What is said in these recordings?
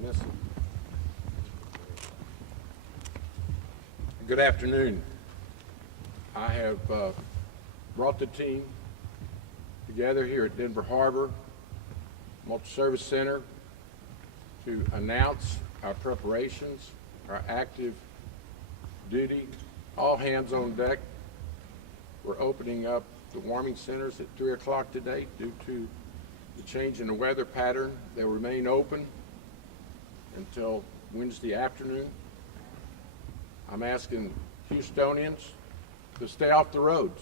miss it. Good afternoon. I have brought the team together here at Denver Harbor Multi-Service Center to announce our preparations, our active duty, all hands on deck. We're opening up the warming centers at 3 o'clock today due to the change in the weather pattern. They'll remain open until Wednesday afternoon. I'm asking Houstonians to stay off the roads,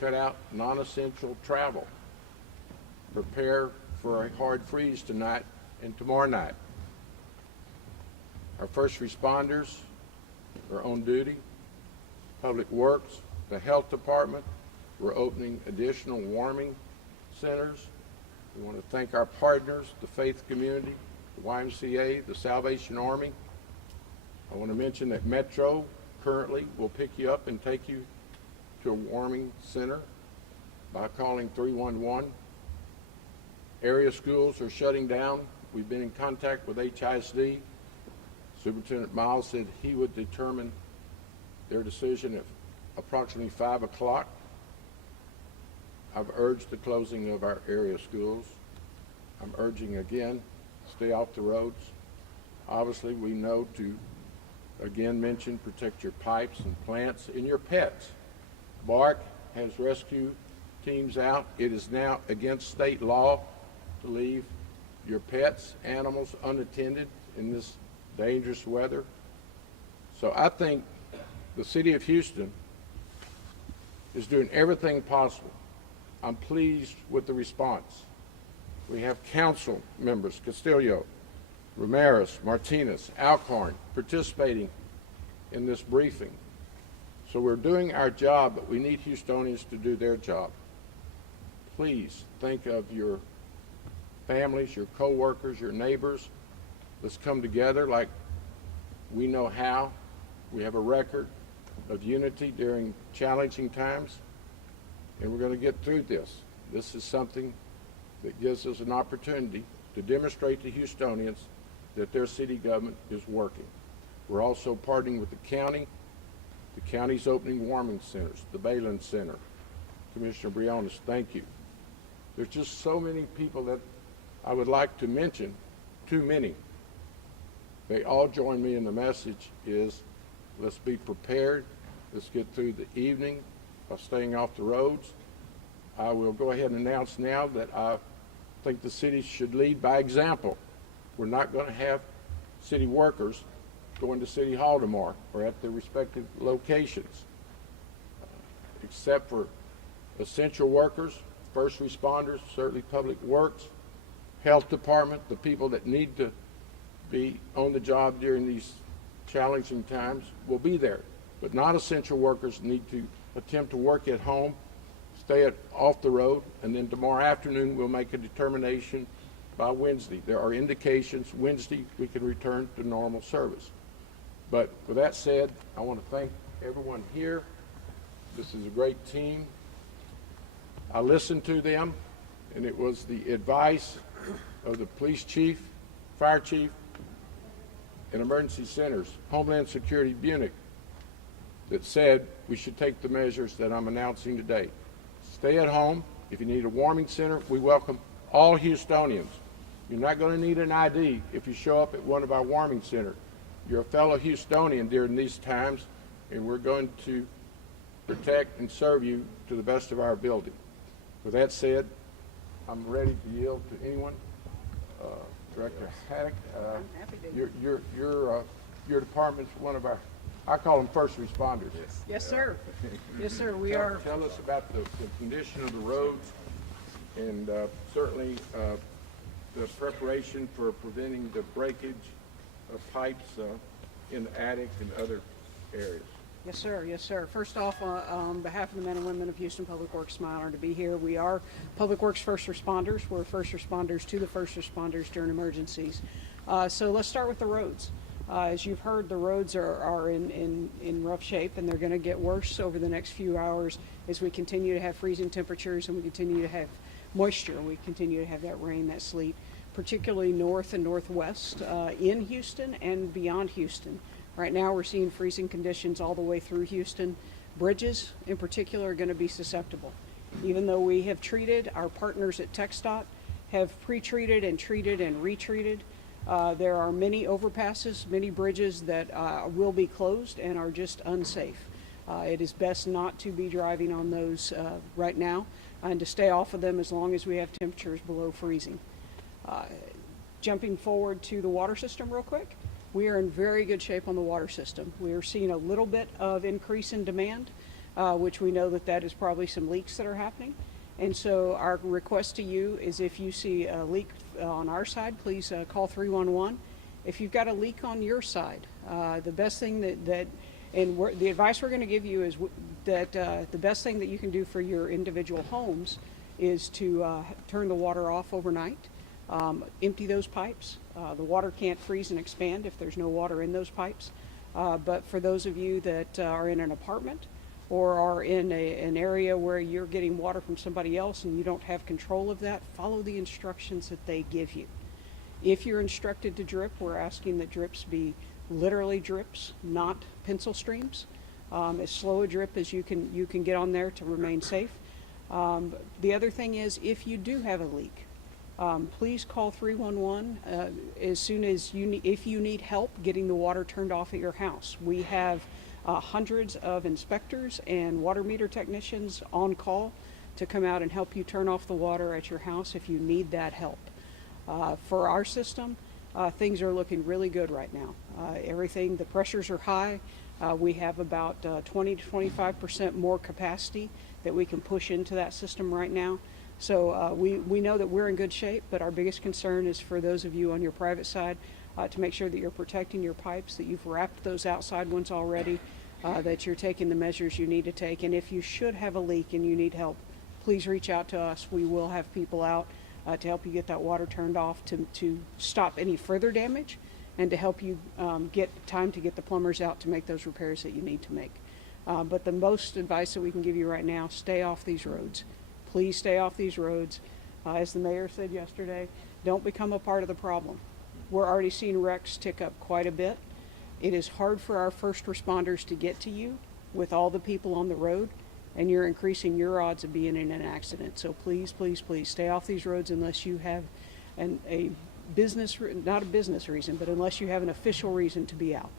cut out non-essential travel, prepare for a hard freeze tonight and tomorrow night. Our first responders are on duty. Public Works, the Health Department, we're opening additional warming centers. We want to thank our partners, the faith community, the YMCA, the Salvation Army. I want to mention that Metro currently will pick you up and take you to a warming center by calling 311. Area schools are shutting down. We've been in contact with HISD. Superintendent Miles said he would determine their decision at approximately 5 o'clock. I've urged the closing of our area schools. I'm urging again, stay off the roads. Obviously, we know to again mention protect your pipes and plants and your pets. BARC has rescue teams out. It is now against state law to leave your pets, animals unattended in this dangerous weather. So I think the city of Houston is doing everything possible. I'm pleased with the response. We have council members, Castillo, Ramirez, Martinez, Alcorn, participating in this briefing. So we're doing our job, but we need Houstonians to do their job. Please think of your families, your co-workers, your neighbors. Let's come together like we know how. We have a record of unity during challenging times, and we're going to get through this. This is something that gives us an opportunity to demonstrate to Houstonians that their city government is working. We're also partnering with the county. The county's opening warming centers, the Balin Center. Commissioner Briones, thank you. There's just so many people that I would like to mention, too many. They all join me in the message is let's be prepared. Let's get through the evening by staying off the roads. I will go ahead and announce now that I think the city should lead by example. We're not going to have city workers going to City Hall tomorrow or at their respective locations, except for essential workers, first responders, certainly Public Works, Health Department, the people that need to be on the job during these challenging times will be there. But non-essential workers need to attempt to work at home, stay off the road, and then tomorrow afternoon we'll make a determination by Wednesday. There are indications Wednesday we can return to normal service. But with that said, I want to thank everyone here. This is a great team. I listened to them, and it was the advice of the police chief, fire chief, and emergency centers, Homeland Security Munich, that said we should take the measures that I'm announcing today. Stay at home. If you need a warming center, we welcome all Houstonians. You're not going to need an ID if you show up at one of our warming centers. You're a fellow Houstonian during these times, and we're going to protect and serve you to the best of our ability. With that said, I'm ready to yield to anyone. Director Haddock, your department's one of our, I call them first responders. Yes, sir. Yes, sir. We are. Tell us about the condition of the roads and certainly the preparation for preventing the breakage of pipes in the attic and other areas. Yes, sir. Yes, sir. First off, on behalf of the men and women of Houston Public Works, I'm honored to be here. We are Public Works first responders. We're first responders to the first responders during emergencies. So let's start with the roads. As you've heard, the roads are in rough shape, and they're going to get worse over the next few hours as we continue to have freezing temperatures and we continue to have moisture. We continue to have that rain, that sleet. particularly north and northwest in Houston and beyond Houston. Right now we're seeing freezing conditions all the way through Houston. Bridges in particular are going to be susceptible. Even though we have treated, our partners at TxDOT have pre-treated and treated and retreated. There are many overpasses, many bridges that will be closed and are just unsafe. It is best not to be driving on those right now and to stay off of them as long as we have temperatures below freezing. Jumping forward to the water system real quick, we are in very good shape on the water system. We are seeing a little bit of increase in demand, which we know that is probably some leaks that are happening. And so our request to you is if you see a leak on our side, please call 311. If you've got a leak on your side, the best thing the advice we're going to give you is that the best thing that you can do for your individual homes is to turn the water off overnight, empty those pipes. The water can't freeze and expand if there's no water in those pipes. But for those of you that are in an apartment or are in an area where you're getting water from somebody else and you don't have control of that, follow the instructions that they give you. If you're instructed to drip, we're asking that drips be literally drips, not pencil streams. As slow a drip as you can get on there to remain safe. The other thing is, if you do have a leak, please call 311 as soon as if you need help getting the water turned off at your house. We have hundreds of inspectors and water meter technicians on call to come out and help you turn off the water at your house if you need that help. For our system, things are looking really good right now. The pressures are high. We have about 20 to 25% more capacity that we can push into that system right now. So we know that we're in good shape, but our biggest concern is for those of you on your private side to make sure that you're protecting your pipes, that you've wrapped those outside ones already, that you're taking the measures you need to take. And if you should have a leak and you need help, please reach out to us. We will have people out to help you get that water turned off to stop any further damage and to help you get time to get the plumbers out to make those repairs that you need to make. But the most advice that we can give you right now, stay off these roads. Please stay off these roads. As the mayor said yesterday, don't become a part of the problem. We're already seeing wrecks tick up quite a bit. It is hard for our first responders to get to you with all the people on the road, and you're increasing your odds of being in an accident. So please, please, please stay off these roads unless you have a business, not a business reason, but unless you have an official reason to be out.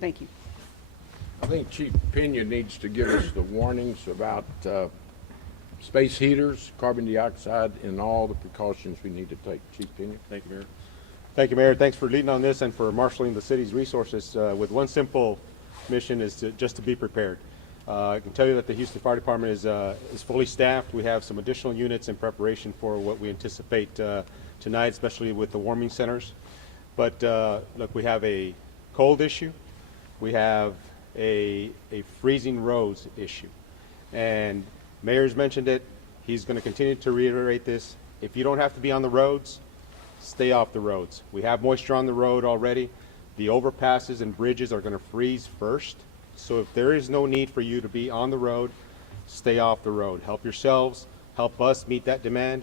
Thank you. I think Chief Pena needs to give us the warnings about space heaters, carbon dioxide, and all the precautions we need to take. Chief Pena. Thank you, Mayor. Thank you, Mayor. Thanks for leading on this and for marshaling the city's resources with one simple mission is just to be prepared. I can tell you that the Houston Fire Department is fully staffed. We have some additional units in preparation for what we anticipate tonight, especially with the warming centers. But look, we have a cold issue. We have a freezing roads issue. And Mayor's mentioned it. He's going to continue to reiterate this. If you don't have to be on the roads, stay off the roads. We have moisture on the road already. The overpasses and bridges are going to freeze first. So if there is no need for you to be on the road, stay off the road. Help yourselves, help us meet that demand.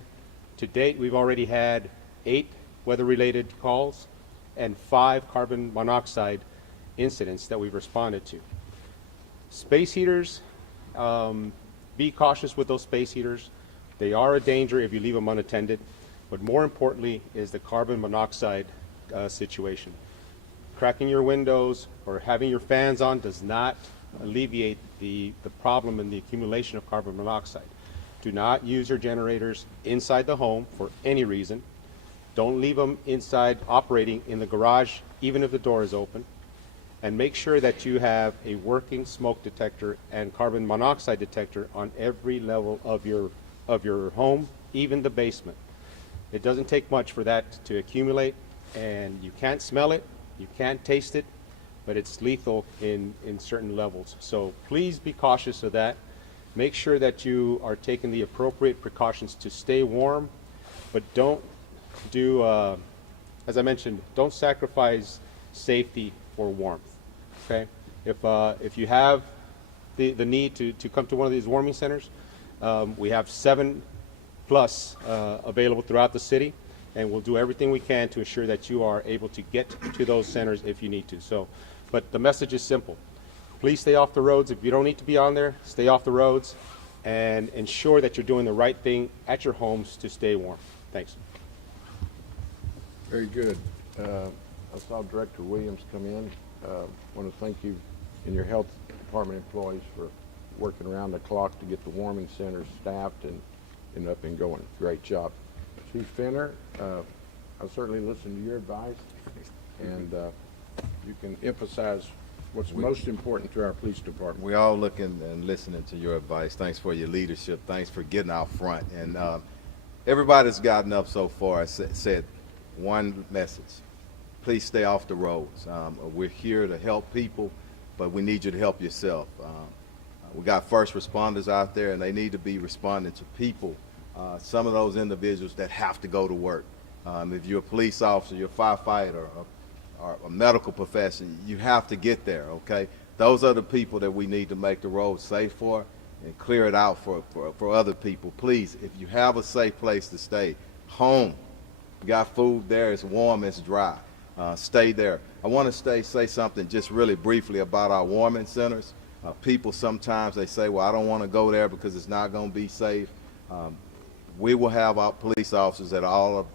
To date, we've already had 8 weather-related calls and 5 carbon monoxide incidents that we've responded to. Space heaters, be cautious with those space heaters. They are a danger if you leave them unattended. But more importantly is the carbon monoxide situation. Cracking your windows or having your fans on does not alleviate the problem and the accumulation of carbon monoxide. Do not use your generators inside the home for any reason. Don't leave them inside operating in the garage, even if the door is open. And make sure that you have a working smoke detector and carbon monoxide detector on every level of your home, even the basement. It doesn't take much for that to accumulate, and you can't smell it, you can't taste it, but it's lethal in certain levels. So please be cautious of that. Make sure that you are taking the appropriate precautions to stay warm, but don't do, as I mentioned, don't sacrifice safety for warmth, okay? If you have the need to come to one of these warming centers, we have 7+ available throughout the city, and we'll do everything we can to ensure that you are able to get to those centers if you need to. So, but the message is simple. Please stay off the roads. If you don't need to be on there, stay off the roads and ensure that you're doing the right thing at your homes to stay warm. Thanks. Very good. I saw Director Williams come in. Want to thank you and your health department employees for working around the clock to get the warming centers staffed and up and going. Great job. Chief Fenner, I certainly listened to your advice, and you can emphasize what's most important to our police department. We're all looking and listening to your advice. Thanks for your leadership. Thanks for getting out front. And everybody's gotten up so far said one message. Please stay off the roads. We're here to help people, but we need you to help yourself. We got first responders out there, and they need to be responding to people. Some of those individuals that have to go to work. If you're a police officer, you're a firefighter, or a medical profession, you have to get there, okay? Those are the people that we need to make the road safe for and clear it out for other people. Please, if you have a safe place to stay, home, you got food there, it's warm, it's dry, stay there. I want to say something just really briefly about our warming centers. People sometimes, they say, well, I don't want to go there because it's not going to be safe. We will have our police officers at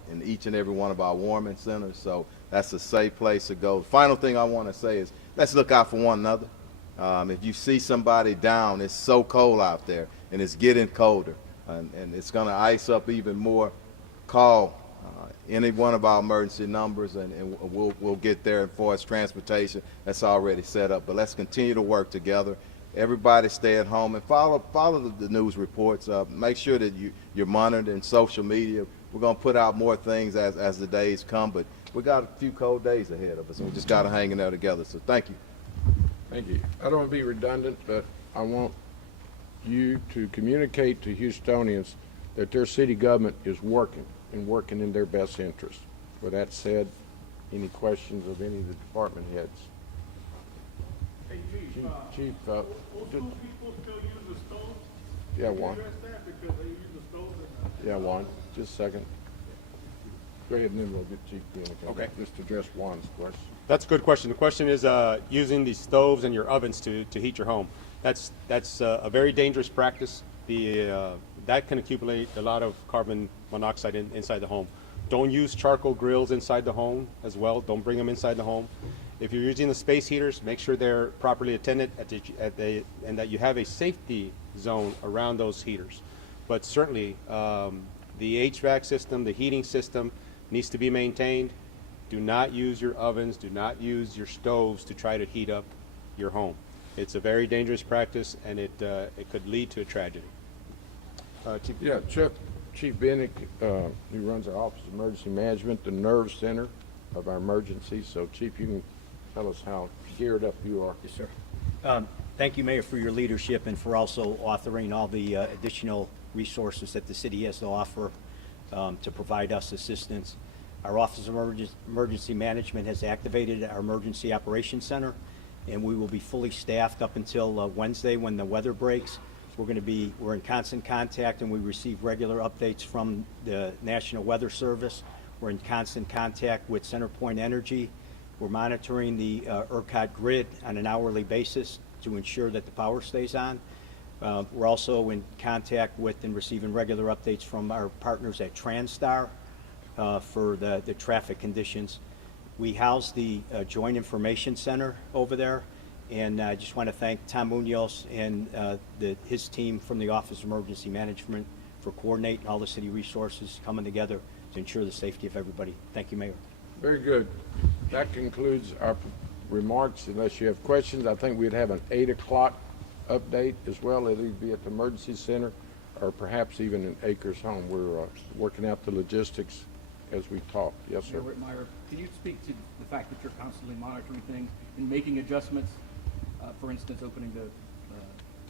in each and every one of our warming centers, so that's a safe place to go. The final thing I want to say is let's look out for one another. If you see somebody down, it's so cold out there, and it's getting colder, and it's going to ice up even more. Call any one of our emergency numbers, and we'll get there. As far as transportation, that's already set up. But let's continue to work together. Everybody stay at home and follow the news reports. Make sure that you're monitoring social media. We're going to put out more things as the days come, but we got a few cold days ahead of us, and we just got to hang in there together. So thank you. Thank you. I don't want to be redundant, but I want you to communicate to Houstonians that their city government is working in their best interest. With that said, any questions of any of the department heads? Hey, Chief, old school people still use the stove? yeah, Juan. Address that because they use the stove and Yeah, Juan, just a second. Go ahead, and then we'll get Chief Bienick. Okay. Just address Juan's question. That's a good question. The question is using the stoves and your ovens to heat your home. That's a very dangerous practice. That can accumulate a lot of carbon monoxide inside the home. Don't use charcoal grills inside the home as well. Don't bring them inside the home. If you're using the space heaters, make sure they're properly attended and that you have a safety zone around those heaters. But certainly, the HVAC system, the heating system needs to be maintained. Do not use your ovens, do not use your stoves to try to heat up your home. It's a very dangerous practice, and it could lead to a tragedy. Chief. Yeah, Chief Bienick, who runs our Office of Emergency Management, the nerve center of our emergencies. So, Chief, you can tell us how geared up you are. Yes, sir. Thank you, Mayor, for your leadership and for also authoring all the additional resources that the city has to offer to provide us assistance. Our Office of Emergency Management has activated our Emergency Operations Center, and we will be fully staffed up until Wednesday when the weather breaks. We're in constant contact, and we receive regular updates from the National Weather Service. We're in constant contact with CenterPoint Energy. We're monitoring the ERCOT grid on an hourly basis to ensure that the power stays on. We're also in contact with and receiving regular updates from our partners at TransStar for the traffic conditions. We house the Joint Information Center over there, and I just want to thank Tom Munoz and his team from the Office of Emergency Management for coordinating all the city resources coming together to ensure the safety of everybody. Thank you, Mayor. Very good. That concludes our remarks. Unless you have questions, I think we'd have an 8 o'clock update as well. It'll either be at the emergency center or perhaps even in Acres Home. We're working out the logistics as we talk. Yes, sir. Mayor Whitmire, can you speak to the fact that you're constantly monitoring things and making adjustments? For instance, opening the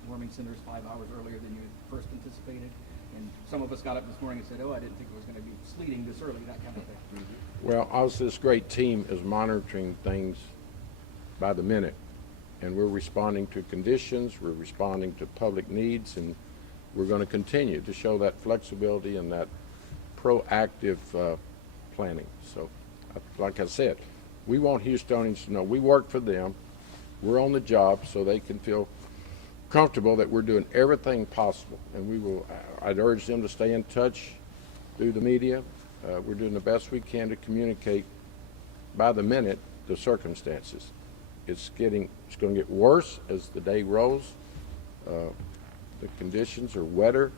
warming centers 5 hours earlier than you had first anticipated. And some of us got up this morning and said, oh, I didn't think it was going to be sleeting this early, that kind of thing. Well, also this great team is monitoring things by the minute, and we're responding to conditions, we're responding to public needs, and we're going to continue to show that flexibility and that proactive planning. So, like I said, we want Houstonians to know we work for them. We're on the job so they can feel comfortable that we're doing everything possible. And we will, I'd urge them to stay in touch through the media. We're doing the best we can to communicate by the minute the circumstances. It's going to get worse as the day rolls. The conditions are wetter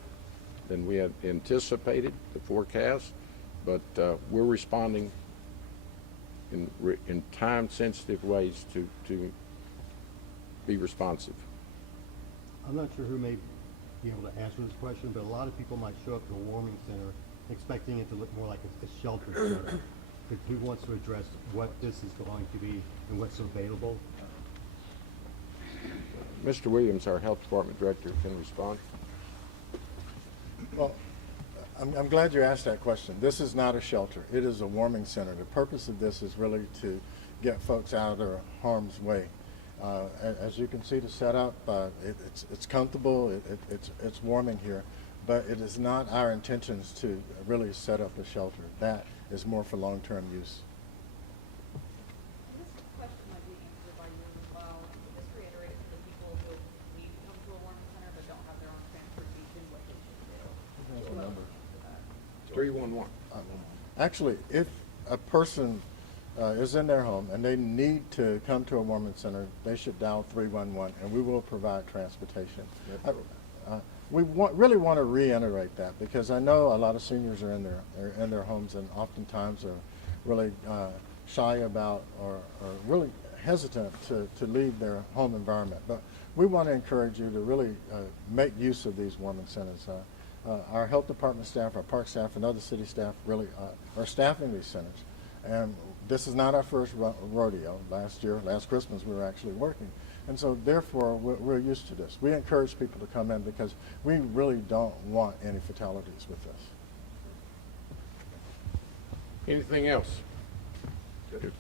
than we had anticipated, the forecast, but we're responding in time-sensitive ways to be responsive. I'm not sure who may be able to answer this question, but a lot of people might show up to a warming center expecting it to look more like a shelter center. But who wants to address what this is going to be and what's available? Mr. Williams, our Health Department Director, can respond. Well, I'm glad you asked that question. This is not a shelter. It is a warming center. The purpose of this is really to get folks out of their harm's way. As you can see the setup, it's comfortable, it's warming here, but it is not our intentions to really set up a shelter. That is more for long-term use. This question might be answered by you as well. Can you just reiterate to the people who need to come to a warming center but don't have their own transportation what they should do? 311. Actually, if a person is in their home and they need to come to a warming center, they should dial 311 and we will provide transportation. We really want to reiterate that because I know a lot of seniors are in their homes and oftentimes are really shy about or really hesitant to leave their home environment. But we want to encourage you to really make use of these warming centers. Our health department staff, our park staff, and other city staff really are staffing these centers. And this is not our first rodeo. Last Christmas, we were actually working. And so therefore, we're used to this. We encourage people to come in because we really don't want any fatalities with this. Anything else?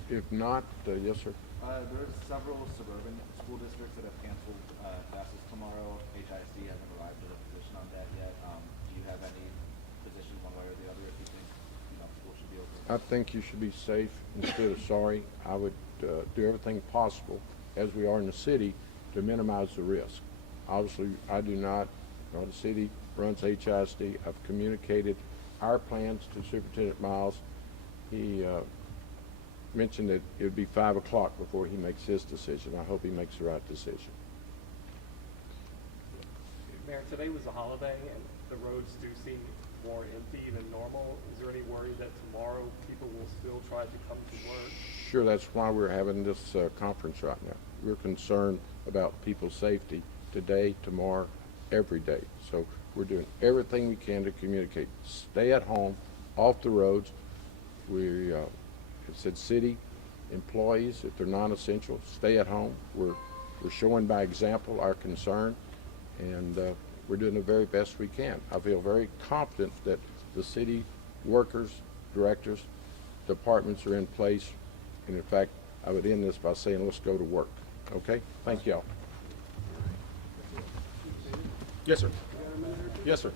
If not, yes, sir. There's several suburban school districts that have canceled classes tomorrow. HISD hasn't arrived at a position on that yet. Do you have any position one way or the other if you think school should be open? I think you should be safe instead of sorry. I would do everything possible, as we are in the city, to minimize the risk. Obviously, I do not. The city runs HISD. I've communicated our plans to Superintendent Miles. He mentioned that it would be 5 o'clock before he makes his decision. I hope he makes the right decision. Mayor, today was a holiday and the roads do seem more empty than normal. Is there any worry that tomorrow people will still try to come to work? Sure, that's why we're having this conference right now. We're concerned about people's safety today, tomorrow, every day. So we're doing everything we can to communicate. Stay at home, off the roads. We said city employees, if they're non-essential, stay at home. We're showing by example our concern, and we're doing the very best we can. I feel very confident that the city workers, directors, departments are in place. And in fact, I would end this by saying, let's go to work. Okay? Thank y'all. Yes, sir. Yes, sir.